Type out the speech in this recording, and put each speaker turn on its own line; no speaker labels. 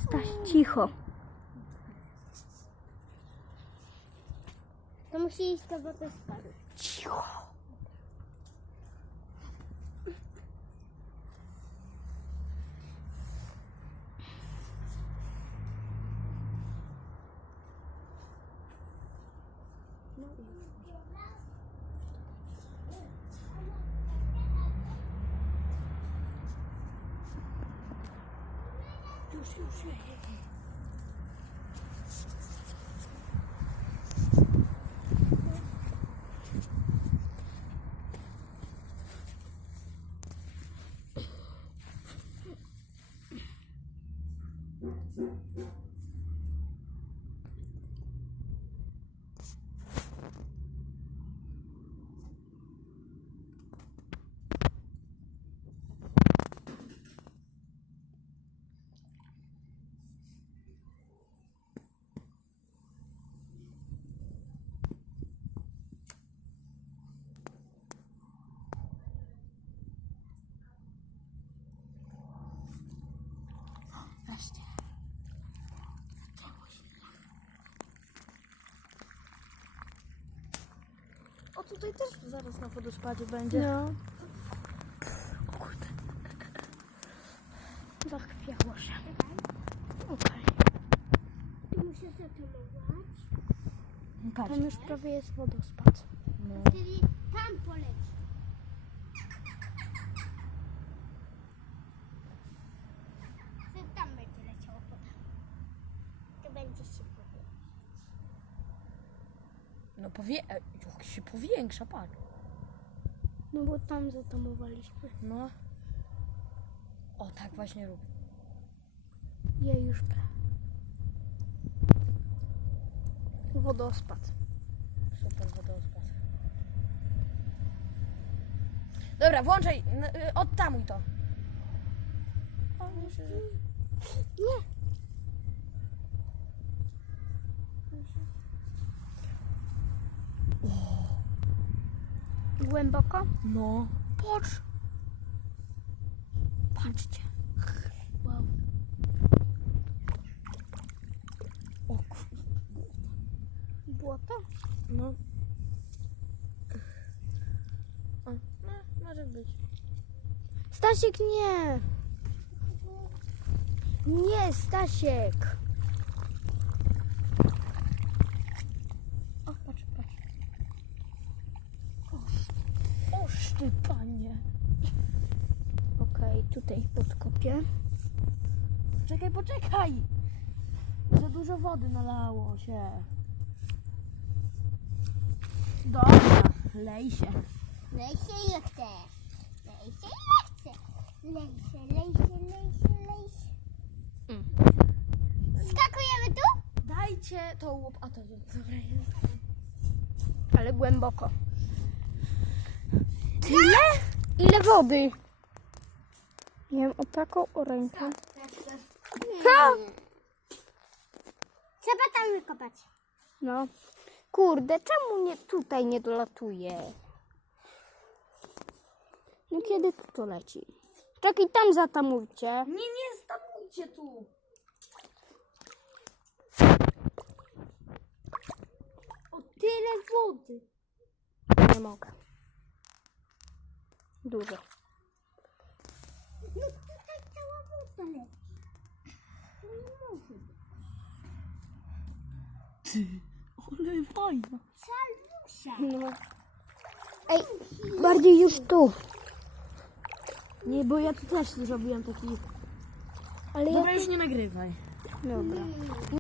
Staś, cicho.
To musi iść do wodospadu.
Cicho. Już. Wreszcie. O, tutaj też zaraz na wodospadzie będzie.
No.
O kurde.
Zachwiało się.
Okej.
Muszę zatamować.
Patrz.
Tam już prawie jest wodospad.
No.
Czyli tam poleci. Tam będzie leciała woda. To będzie się powiększać.
No jak się powiększa, patrz.
No bo tam zatamowaliśmy.
No. O, tak właśnie rób.
Ja już wodospad.
Super wodospad. Dobra, włączaj, odtamuj to. O, myślę, że...
Nie. Głęboko?
No. Patrz. Patrzcie.
Wow.
O kurde.
Błoto?
No. O, no, może być.
Stasiek, nie! Nie, Stasiek!
O, patrz. Oż ty, panie.
Okej, tutaj podkopię.
Poczekaj. Za dużo wody nalało się. Dobra, lej się.
Lej się ja chcę. Lej się ja chcę. Lej się. Skakujemy tu?
Dajcie tą łopatę. Dobra, jest.
Ale głęboko. Tyle? Ile wody? Nie wiem, o taką rękę. Co? Trzeba tam wykopać. No. Kurde, czemu nie tutaj nie dolatuje? No kiedy tu to leci? Czekaj, tam zatamujcie.
Nie stamujcie tu.
O tyle wody. Nie mogę. Dużo. No tutaj cała woda leci. To nie może być.
Ty, ale fajna.
Salusia. No. Ej, bardziej już tu.
Nie, bo ja tu też zrobiłem taki...
Ale
Dobra,
ja...
już nie nagrywaj.
Dobra.